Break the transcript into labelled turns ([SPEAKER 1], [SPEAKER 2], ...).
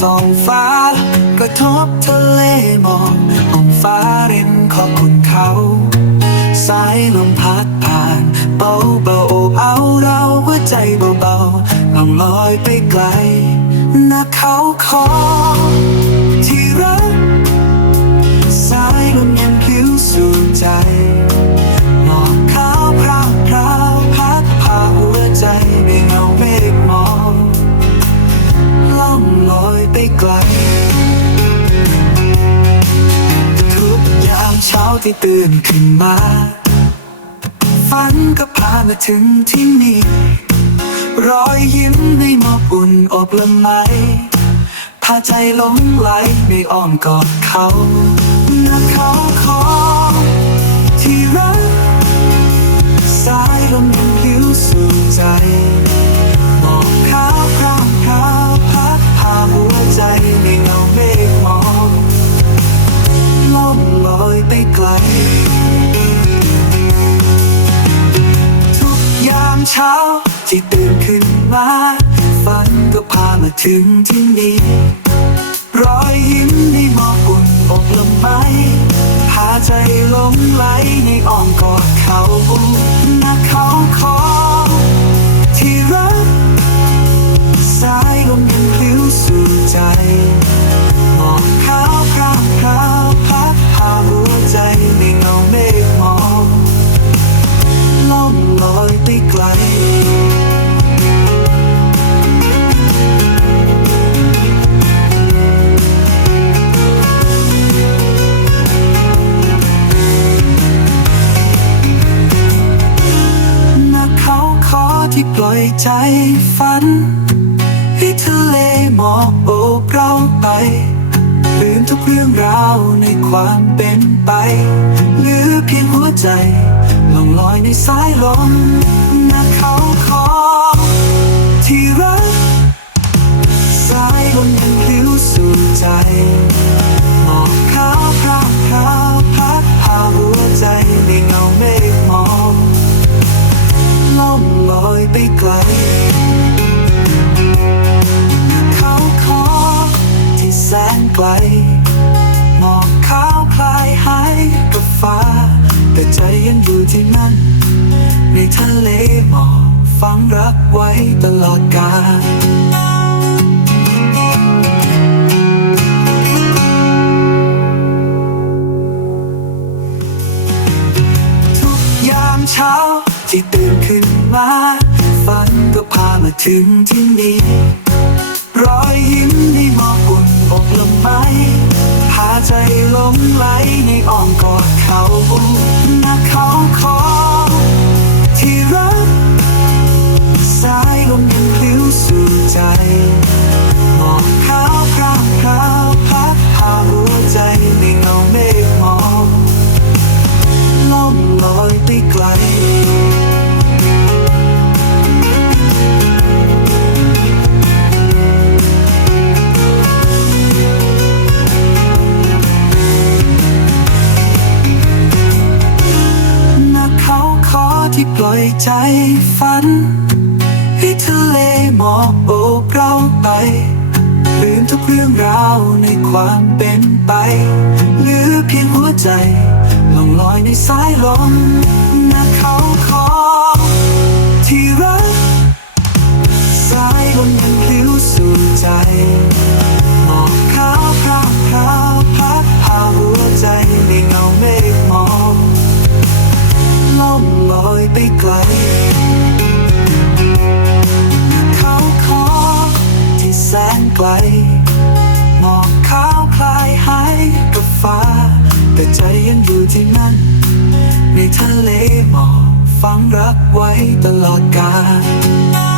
[SPEAKER 1] ส่องฟ้ากระทบทะเลหมอกองฟ้าริมขอบคุณเขา สายลมพัดผ่านเบาเบาโอบเอาเราหัวใจเบาๆลองลอยไปไกลนะเขาขอที่รัก สายลมยังพลิ้วสู ไปไกล ทุกยามเช้าที่ตื่นขึ้นมา ฝันก็พามาถึงที่นี่ รอยยิ้มในหมอกอุ่นอบละไมพาใจหลงไหลในอ้อมกอดเขานะเขาขอที่รัก สายลมยังพลิ้วสู่ใจ เช้าที่ตื่นขึ้นมา ฝันก็พามาถึงที่นี่รอยยิ้มในหมอกอุ่นอกลมไมพาใจหลงไหลในอ้อมกอดเขา ยใจฝัน ให้ทะเลหมอกโอบเราไป ลืมทุกเรื่องราวในความเป็นไปเหลือเพียงหัวใจล่องลอยในสายลมนะเขาขอที่รัก สายลมยังพลิ้วสู่ใจ ลองลอยไปไกล เขาขอที่แสนไกลหมอกขาวคลายหายกับฟ้า แต่ใจยังอยู่ที่นั่น ในทะเลหมอกฝังรักไว้ตลอดกาลทุกยามเช้า ที่ตื่นขึ้นมาฝันก็พามาถึงที่นี่ รอยยิ้มในหมอกอุ่นอกลำไม้พาใจลงไหลในอ้อมกอดเขานะเขาขอที่รัก ที่ปล่อยใจฝัน ให้ทะเลหมอกโอบเราไป ลืมทุกเรื่องราวในความเป็นไปเหลือเพียงหัวใจล่องลอยในสายลมนะเขาขอที่รัก สายลมยังพลิ้วสู่ใจหมอกขาวพรางพราว ไกลหมอกขาวคลายหายกับฟ้า แต่ใจยังอยู่ที่นั่น ในทะเลหมอกฝังรักไว้ตลอดกาล